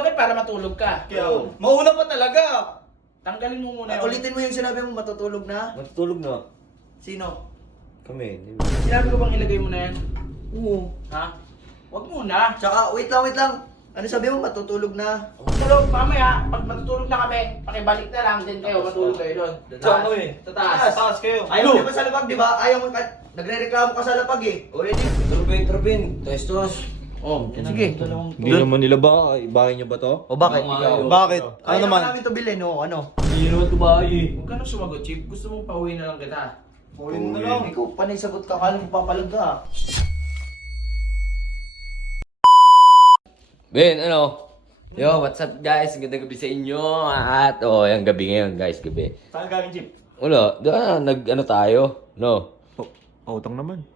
agad para matulog ka. Kaya, mauna pa talaga. Tanggalin mo muna yun. Ulitin mo yung sinabi mo, matutulog na? Matutulog na. Sino? Kami. Sinabi ko bang ilagay mo na yan? Oo. Ha? Huwag muna. Tsaka, wait lang. Ano sabi mo, matutulog na? Tulog, mamaya, pag matutulog na kami, pakibalik na lang din kayo, matulog kayo doon. Saan kami? Sa taas. Taas kayo. Ayaw mo di ba sa labag, di ba? Ayaw mo, nagre-reklamo ka sa labag eh. O, edi. Trupin. Testos. Oh, sige. Hindi naman nila ba? Bahay niyo ba to? O bakit? Bakit? Ano Ayaw naman? namin to bilhin, o ano? Hindi naman to bahay. Huwag ka nang sumagot, Chief. Gusto mong pauwi na lang kita. Uwin na lang. Ikaw, panay sagot ka, kala mo papalag ka. Ben, ano? Yo, what's up guys? Gandang gabi sa inyo. At, yung gabi ngayon guys, gabi. Saan galing, Chip? Wala, nag-ano tayo? No? Utang naman.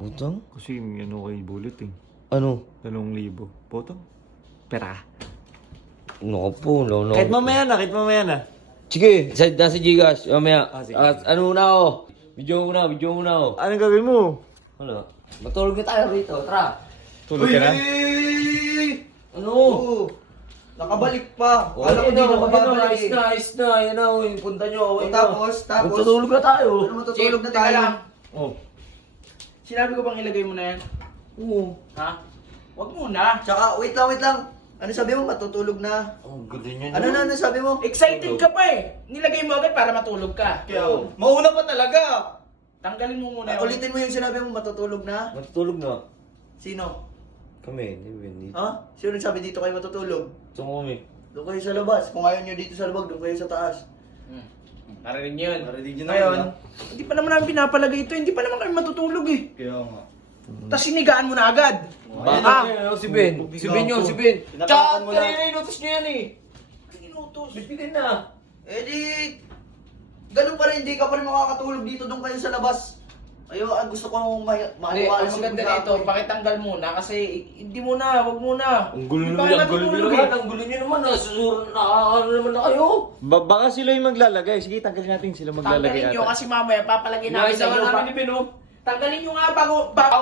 Utang? Kasi may ano kay Bullet eh. Ano? 2,000. Potang. Pera. No po, no. Kahit mamaya na. Sige, nasa Gcash, mamaya. Ah, sige. Ano muna ako? Video muna ako. Anong gagawin mo? Wala. Matulog na tayo rito, tara. Tulog ka na? Ano? Oo. Nakabalik pa. Kala ko di na mababalik eh. Ayos na. Yan na, punta nyo. O, tapos? Magtutulog na tayo. Ano matutulog na Chief, tayo? teka lang. Oh. Sinabi ko bang ilagay mo na yan? Oo. Ha? Huwag muna. Tsaka, wait lang. Ano sabi mo, matutulog na? Ang ganda niya. Ano sabi mo? Excited ka pa eh. Nilagay mo agad para matulog ka. Kaya, mauna pa talaga. Tanggalin mo muna yun. Ulitin mo yung sinabi mo, matutulog na? Matutulog na. Sino? Kami, hindi. Ha? Sino nagsabi dito kayo matutulog? Ito kami. Doon kayo sa labas. Kung ayaw nyo dito sa labag, doon kayo sa taas. Narinig niyo yun. Narinig niyo na Ngayon, yun, hindi pa naman namin pinapalagay ito. Hindi pa naman kami matutulog eh. Kaya nga. Tapos sinigaan mo na agad. Si Ben. Si Ben yun. Pinatakan mo lang. kanina inutos niyo yan eh. Inutos. Bitin na. Eh di, ganun pa rin, hindi ka pa rin makakatulog dito, doon kayo sa labas. Gusto ko Hindi, maaliwala ang maganda nito, pakitanggal muna kasi hindi muna, wag muna. Ang gulo Hindi naman, pa ang gulo matutulog naman. eh. Ang gulo niyo naman. Nakakano naman na kayo. Baka sila yung maglalagay. Sige, tanggalin natin sila maglalagay Tanggalin nyo ata. kasi mamaya papalagay namin Inaisa sa iyo. ka namin ni Ben oh. Tanggalin nyo nga bago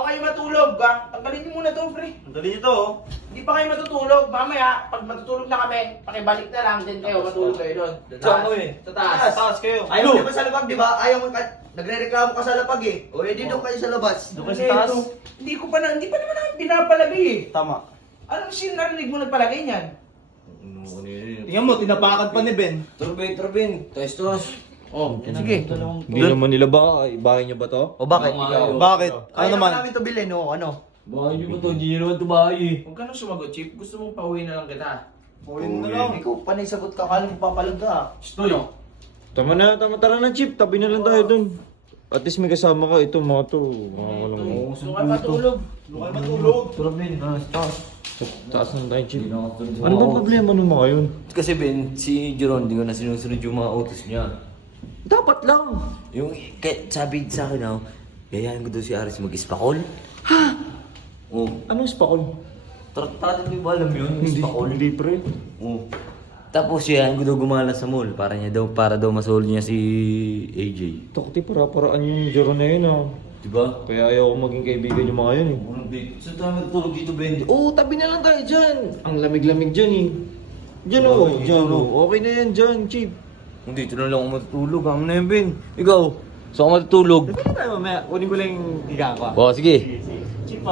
kayo matulog. Tanggalin nyo muna to, pre. Dali nito, oh. Hindi pa kayo matutulog. Mamaya, pag matutulog na kami, pakibalik na lang din kayo, matulog kayo doon. Saan kami? Sa taas. Taas kayo. Ayaw mo di ba sa labag, di ba? Ayaw mo, nagre-reklamo ka sa labag eh. O edi doon kayo sa labas. Doon kayo sa taas. Hindi pa naman namin pinapalagay eh. Tama. Anong narinig mo nagpalagay niyan? Tingnan mo, tinapakan pa ni Ben. Trupin. Testos. Oh, sige. Hindi naman nila ba? Bahay niyo ba to? O bakit? Bakit? Ano Ayaw naman? namin to bilhin, o ano? Bahay niyo ba to? Hindi naman to bahay eh. Huwag ka nang sumagot, Chief. Gusto mong pauwi na lang kita. Uwin na lang. Ikaw, panay sagot ka, kala mo papalag ka. Ano? Tara na, Chip. Tabi na lang tayo dun. At least may kasama ka. Ito, mga to. Mga walang mo. Gusto kayo matulog. Doon kayo matulog. Trupin. Taas na tayo, Chip. Ano ba problema nung mga yun? Kasi Ben, si Jeron, hindi ko na sinusunod yung mga utos niya. Dapat lang. Yung, sabi sa akin ako, yayain ko daw si Aris mag-ispakol. Oh, Anong spakol? tratado mo ba alam yun? Ispakol. Hindi, pre. Oh. Tapos yayain ko daw gumala sa mall para daw masolo niya si AJ. Takti, para-paraan yung Jero na yun, ah. Diba? Kaya ayaw ko maging kaibigan yung mga yun, eh. Saan tayo matutulog dito, Ben? Oo, tabi na lang tayo dyan. Ang lamig-lamig dyan, eh. Dyan, oh. Dyan, oh. Okay na yan dyan, Chip. Dito na lang ako matutulog. Amo na yun, Ben. Ikaw, saan ka matutulog? Pwede tayo mamaya. Kunin ko lang yung higa ko, ah. Oh, sige.